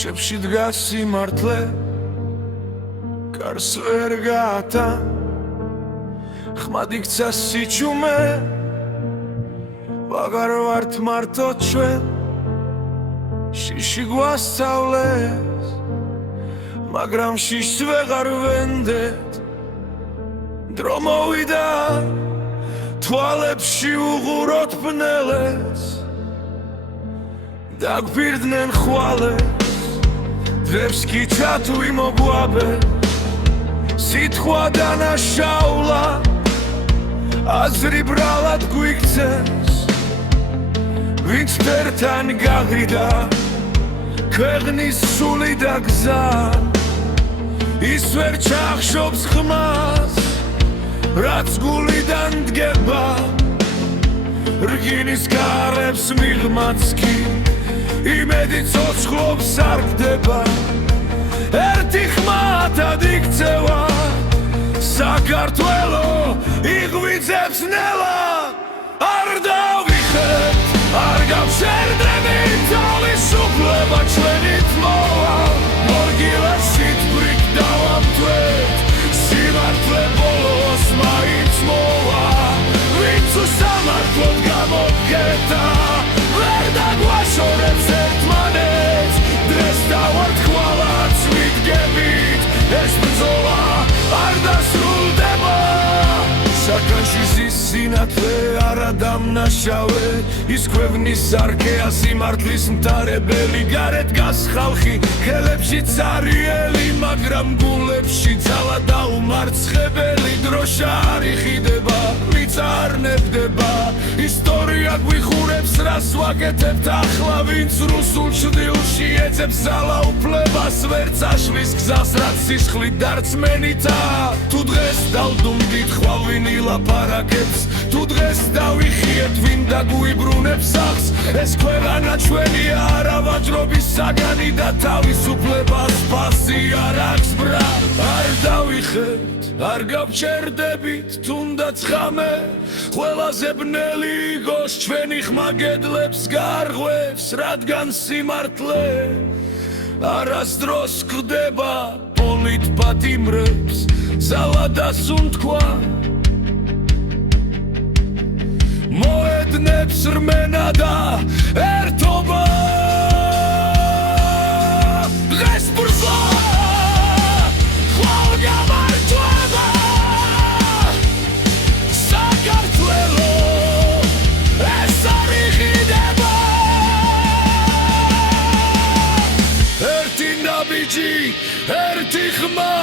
Kochepshi დგას სიმართლე კარს ვერ გაათან ხმად იქცა სიჩუმე ვაღარ ვართ მარტო ჩვენ შიში გვასწავლეს მაგრამ შიშს ვეღარ ვენდეთ დრო მოვიდა თვალებში უღუროთ ბნელეს დაგვირდნენ ხვალეს დღეს კი ჩათუ იმოგვაბე სიტყვა დანაშაულა აზრი ბრალად გვიქცეს ვინც ფერთან გაღრიდა ქვეყნის სული და გზა ის ვერ ჩახშობს ხმას რაც გულიდან დგება რგინის გარებს მიღმაც კი იმედი ცოცხლობს არ გდება ერთი ხმათად იქცევა საქართველო იღვიძებს ნელა არ დავიხეთ არ გავშერდებით თავისუფლება ჩვენით მოვა მორგილესით ბრიგ დავამტვეთ სიმართლე ბოლოს მაინც მოვა ვინც უსამართლოდ გამოგგეთა ვერ დაგვაშორებს ერთმანეთს დღეს დავართხვალაც ვიდგებით ეს ბრძოლა არ დასრულდება საკანში ზის სინათლე არა დამნაშავე ის ქვეყნის არქეა სიმართლის მტარებელი გარეთ დგას ხალხი ხელებში цаრიელი მაგრამ გულებში ძალა და უმარცხებელი დროშა არ იხიდება მიწა არ ნებდება ისტორია გვიხურებს რას ვაკეთებთ ახლა ვინც რუსულ ჭდილში ეძებს ძალაუფლებას ვერ წაშლის გზას რაც სისხლით დარწმენითა თუ დღეს დავდუმდით ხვალვინ ილაპარაკებს თუ დღეს დავიხიეთ ვინ დაგვიბრუნებს სახს ეს ქვეყანა ჩვენია არა ვაჭრობის საგანი და თავისუფლებას ფასი არ აქვს ბრა არ დავიხეთ არ გავჩერდებით თუნდაც ხამე ყველაზე ბნელი იგოს ჩვენი ხმა გედლებს გარღვევს რადგან სიმართლე არასდროს ხდება პოლით პატიმრებს ძალა დასუნთქვა მოედნებს რმენა და ერთობა დღეს ბრძოლა ხვალ გამარჯვება საქართველო ეს არ იხიდება ერთი ნაბიჯი ერთი ხმა